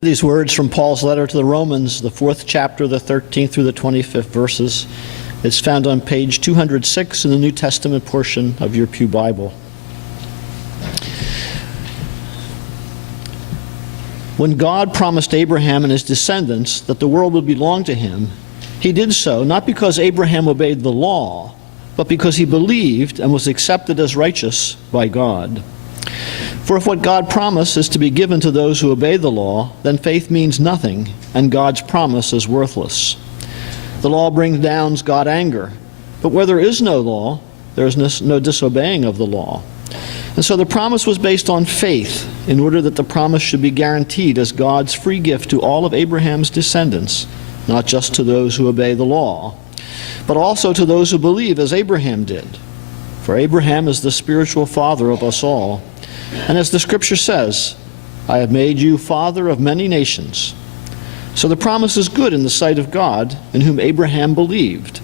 These words from Paul's letter to the Romans, the 4th chapter, the 13th through the 25th verses. It's found on page 206 in the New Testament portion of your Pew Bible. When God promised Abraham and his descendants that the world would belong to him, he did so not because Abraham obeyed the law, but because he believed and was accepted as righteous by God. For if what God promised is to be given to those who obey the law, then faith means nothing, and God's promise is worthless. The law brings down God's anger, but where there is no law, there is no disobeying of the law. And so the promise was based on faith, in order that the promise should be guaranteed as God's free gift to all of Abraham's descendants, not just to those who obey the law, but also to those who believe as Abraham did. For Abraham is the spiritual father of us all. And as the scripture says, I have made you father of many nations. So the promise is good in the sight of God, in whom Abraham believed,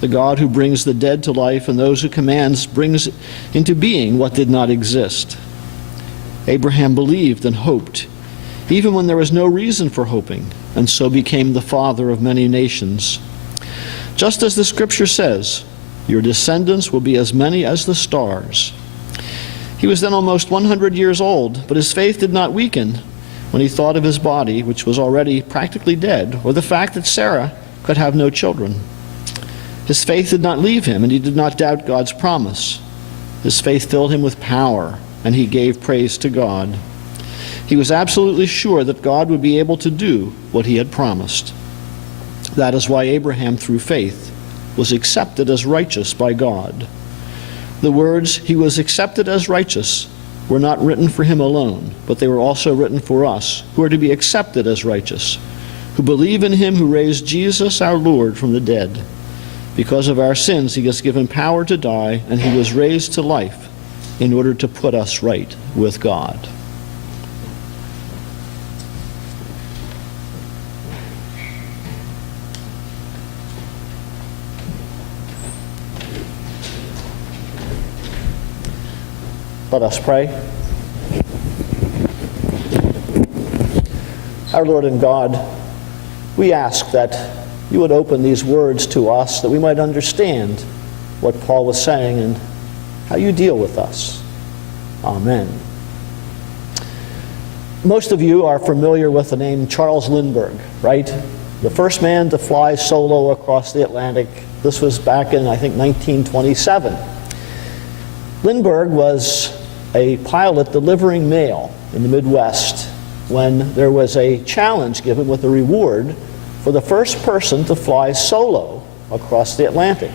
the God who brings the dead to life and those who commands brings into being what did not exist. Abraham believed and hoped, even when there was no reason for hoping, and so became the father of many nations. Just as the scripture says, your descendants will be as many as the stars. He was then almost 100 years old, but his faith did not weaken when he thought of his body, which was already practically dead, or the fact that Sarah could have no children. His faith did not leave him, and he did not doubt God's promise. His faith filled him with power, and he gave praise to God. He was absolutely sure that God would be able to do what he had promised. That is why Abraham, through faith, was accepted as righteous by God. The words, he was accepted as righteous, were not written for him alone, but they were also written for us, who are to be accepted as righteous, who believe in him who raised Jesus our Lord from the dead. Because of our sins, he was given power to die, and he was raised to life in order to put us right with God. Let us pray. Our Lord and God, we ask that you would open these words to us, that we might understand what Paul was saying and how you deal with us. Amen. Most of you are familiar with the name Charles Lindbergh, right? The first man to fly solo across the Atlantic. This was back in, I think, 1927. Lindbergh was a pilot delivering mail in the Midwest when there was a challenge given with a reward for the first person to fly solo across the Atlantic.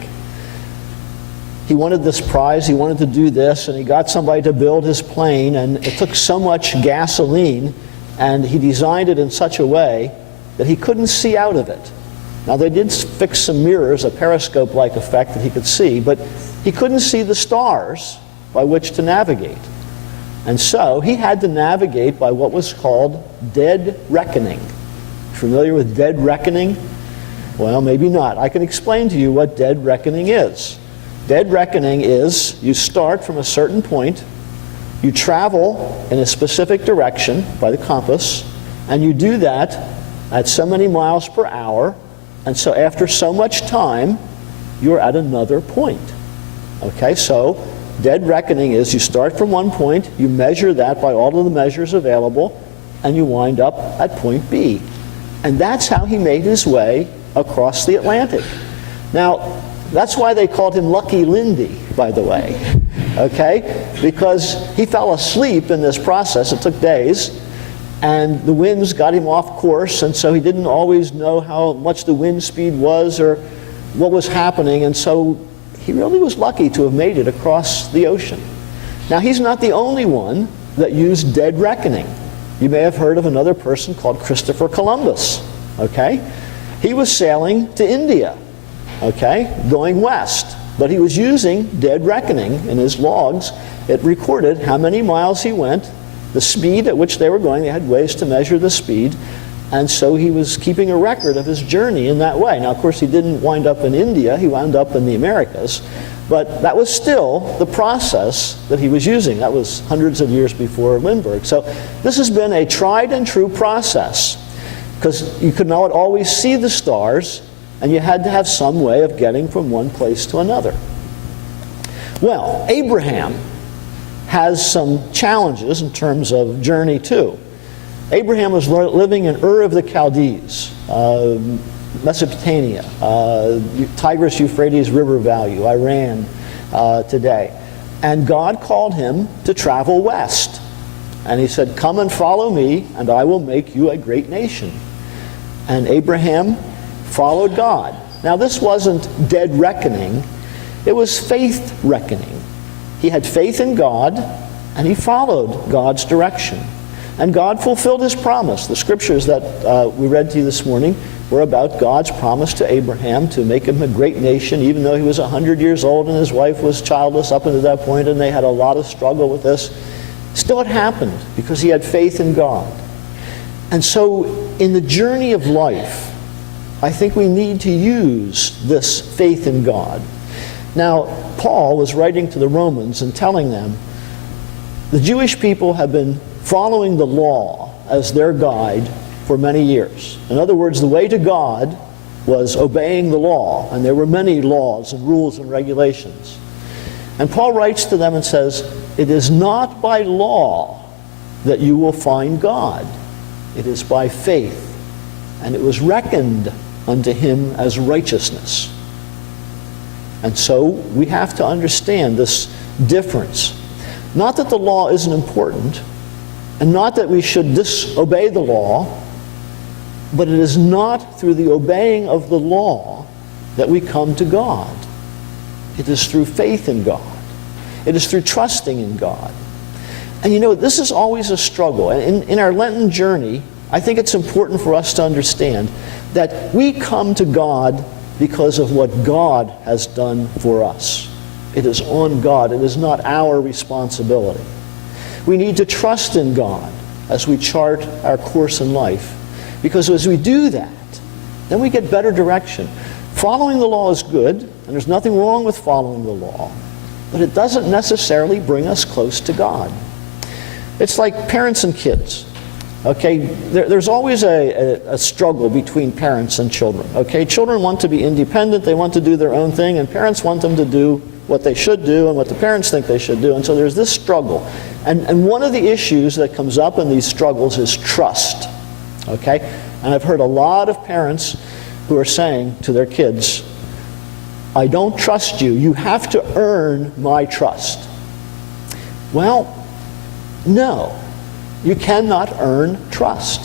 He wanted this prize, he wanted to do this, and he got somebody to build his plane, and it took so much gasoline, and he designed it in such a way that he couldn't see out of it. Now they did fix some mirrors, a periscope-like effect that he could see, but he couldn't see the stars by which to navigate. And so he had to navigate by what was called dead reckoning. Familiar with dead reckoning? Well, maybe not. I can explain to you what dead reckoning is. Dead reckoning is you start from a certain point, you travel in a specific direction by the compass, and you do that at so many miles per hour, and so after so much time, you're at another point. Okay, so dead reckoning is you start from one point, you measure that by all of the measures available, and you wind up at point B. And that's how he made his way across the Atlantic. Now, that's why they called him Lucky Lindy, by the way, okay? Because he fell asleep in this process. It took days, and the winds got him off course, and so he didn't always know how much the wind speed was or what was happening, and so he really was lucky to have made it across the ocean. Now, he's not the only one that used dead reckoning. You may have heard of another person called Christopher Columbus, okay? He was sailing to India, okay, going west, but he was using dead reckoning in his logs. It recorded how many miles he went, the speed at which they were going. They had ways to measure the speed, and so he was keeping a record of his journey in that way. Now, of course, he didn't wind up in India. He wound up in the Americas. But that was still the process that he was using. That was hundreds of years before Lindbergh. So this has been a tried and true process, because you could not always see the stars, and you had to have some way of getting from one place to another. Well, Abraham has some challenges in terms of journey too. Abraham was living in Ur of the Chaldees, Mesopotamia, Tigris-Euphrates River Valley, Iran today. And God called him to travel west. And he said, "Come and follow me, and I will make you a great nation." And Abraham followed God. Now this wasn't dead reckoning, it was faith reckoning. He had faith in God, and he followed God's direction. And God fulfilled his promise. The scriptures that we read to you this morning were about God's promise to Abraham to make him a great nation, even though he was 100 years old and his wife was childless up until that point, and they had a lot of struggle with this. Still it happened because he had faith in God. And so in the journey of life, I think we need to use this faith in God. Now, Paul was writing to the Romans and telling them, the Jewish people have been following the law as their guide for many years. In other words, the way to God was obeying the law, and there were many laws and rules and regulations. And Paul writes to them and says, "It is not by law that you will find God. It is by faith, and it was reckoned unto him as righteousness." And so we have to understand this difference. Not that the law isn't important, and not that we should disobey the law, but it is not through the obeying of the law that we come to God. It is through faith in God. It is through trusting in God. And you know, this is always a struggle. And in our Lenten journey, I think it's important for us to understand that we come to God because of what God has done for us. It is on God. It is not our responsibility. We need to trust in God as we chart our course in life, because as we do that, then we get better direction. Following the law is good, and there's nothing wrong with following the law, but it doesn't necessarily bring us close to God. It's like parents and kids. Okay, there's always a struggle between parents and children. Okay, children want to be independent, they want to do their own thing, and parents want them to do what they should do and what the parents think they should do. And so there's this struggle. And one of the issues that comes up in these struggles is trust. Okay? And I've heard a lot of parents who are saying to their kids, "I don't trust you. You have to earn my trust." Well, no. You cannot earn trust.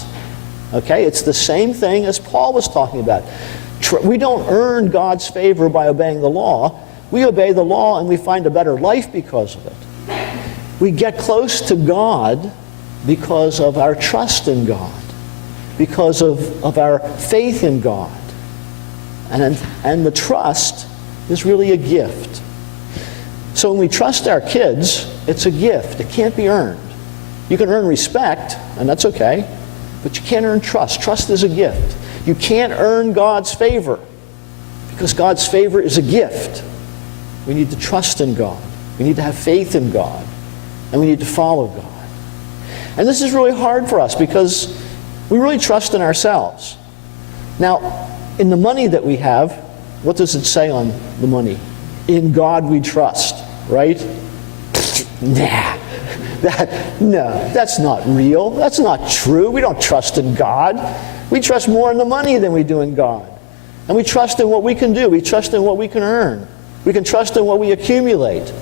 Okay? It's the same thing as Paul was talking about. We don't earn God's favor by obeying the law. We obey the law and we find a better life because of it. We get close to God because of our trust in God, because of our faith in God. And the trust is really a gift. So when we trust our kids, it's a gift. It can't be earned. You can earn respect, and that's okay, but you can't earn trust. Trust is a gift. You can't earn God's favor, because God's favor is a gift. We need to trust in God. We need to have faith in God. And we need to follow God. And this is really hard for us because we really trust in ourselves. Now, in the money that we have, what does it say on the money? In God we trust, right? Nah. No, that's not real. That's not true. We don't trust in God. We trust more in the money than we do in God. And we trust in what we can do. We trust in what we can earn. We can trust in what we accumulate.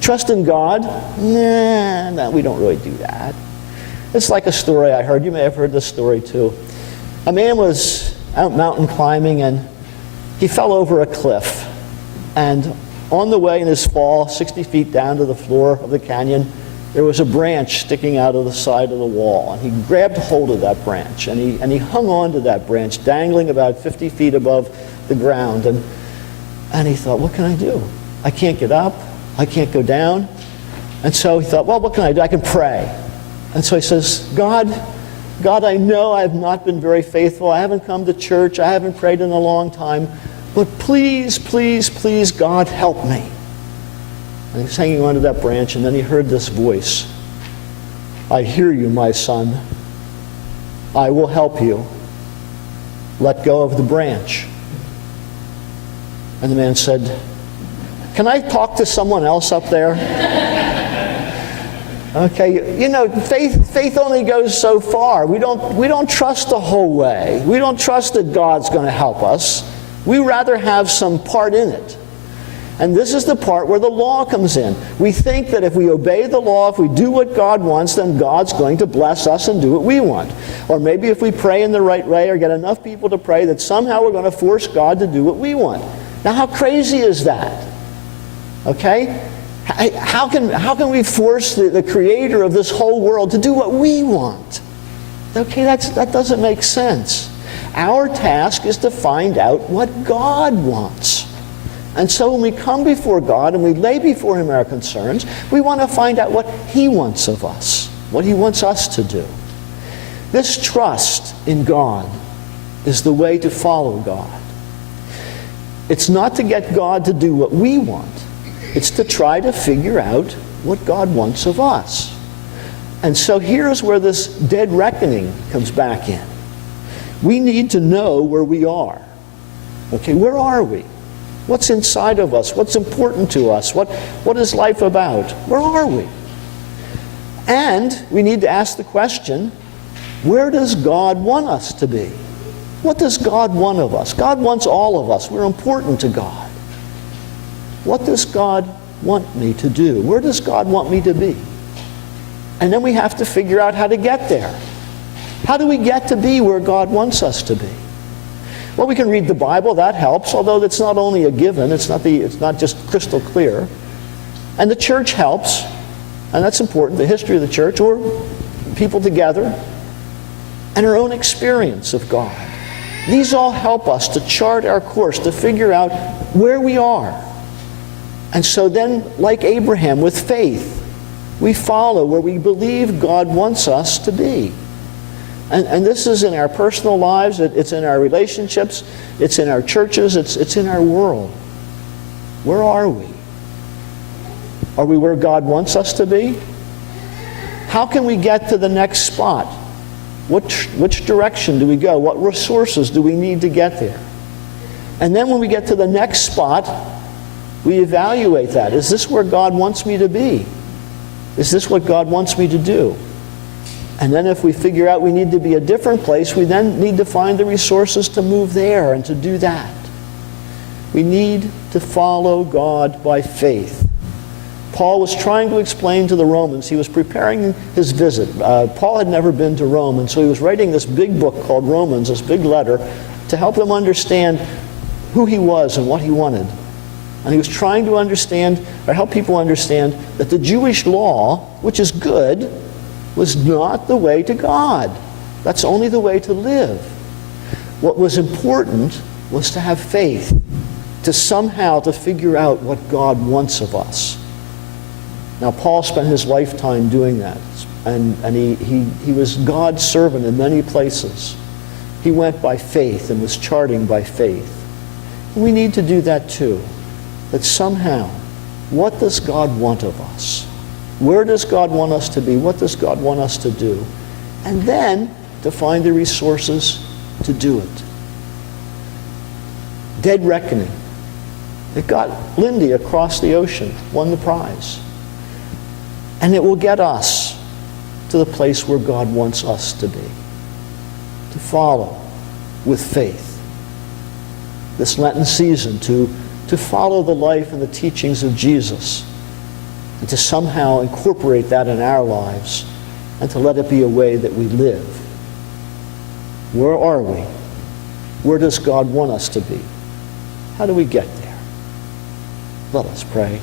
Trust in God? Nah, we don't really do that. It's like a story I heard. You may have heard this story too. A man was out mountain climbing and he fell over a cliff. And on the way in his fall, 60 feet down to the floor of the canyon, there was a branch sticking out of the side of the wall. And he grabbed hold of that branch and he hung on to that branch, dangling about 50 feet above the ground. And he thought, what can I do? I can't get up. I can't go down. And so he thought, well, what can I do? I can pray. And so he says, God, I know I have not been very faithful. I haven't come to church. I haven't prayed in a long time. But please, please, please, God, help me. And he was hanging onto that branch, and then he heard this voice. I hear you, my son. I will help you. Let go of the branch. And the man said, can I talk to someone else up there? Okay, you know, faith only goes so far. We don't trust the whole way. We don't trust that God's going to help us. We rather have some part in it. And this is the part where the law comes in. We think that if we obey the law, if we do what God wants, then God's going to bless us and do what we want. Or maybe if we pray in the right way or get enough people to pray, that somehow we're going to force God to do what we want. Now, how crazy is that? Okay? How can we force the creator of this whole world to do what we want? Okay, that doesn't make sense. Our task is to find out what God wants. And so when we come before God and we lay before Him our concerns, we want to find out what He wants of us, what He wants us to do. This trust in God is the way to follow God. It's not to get God to do what we want. It's to try to figure out what God wants of us. And so here's where this dead reckoning comes back in. We need to know where we are. Okay, where are we? What's inside of us? What's important to us? What is life about? Where are we? And we need to ask the question, where does God want us to be? What does God want of us? God wants all of us. We're important to God. What does God want me to do? Where does God want me to be? And then we have to figure out how to get there. How do we get to be where God wants us to be? Well, we can read the Bible, that helps, although it's not only a given, it's not just crystal clear. And the church helps, and that's important, the history of the church, or people together, and our own experience of God. These all help us to chart our course, to figure out where we are. And so then, like Abraham, with faith, we follow where we believe God wants us to be. And this is in our personal lives, it's in our relationships, it's in our churches, it's in our world. Where are we? Are we where God wants us to be? How can we get to the next spot? Which direction do we go? What resources do we need to get there? And then when we get to the next spot, we evaluate that. Is this where God wants me to be? Is this what God wants me to do? And then if we figure out we need to be a different place, we then need to find the resources to move there and to do that. We need to follow God by faith. Paul was trying to explain to the Romans. He was preparing his visit. Paul had never been to Rome, and so he was writing this big book called Romans, this big letter, to help them understand who he was and what he wanted. And he was trying to understand, or help people understand, that the Jewish law, which is good, was not the way to God. That's only the way to live. What was important was to have faith, to somehow to figure out what God wants of us. Now, Paul spent his lifetime doing that, and he was God's servant in many places. He went by faith and was charting by faith. And we need to do that too, that somehow, what does God want of us? Where does God want us to be? What does God want us to do? And then to find the resources to do it. Dead reckoning. It got Lindy across the ocean, won the prize. And it will get us to the place where God wants us to be. To follow with faith. This Lenten season, to follow the life and the teachings of Jesus. And to somehow incorporate that in our lives and to let it be a way that we live. Where are we? Where does God want us to be? How do we get there? Let us pray.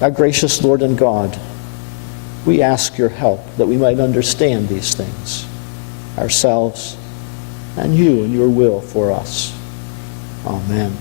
Our gracious Lord and God, we ask your help that we might understand these things, ourselves and you and your will for us. Amen.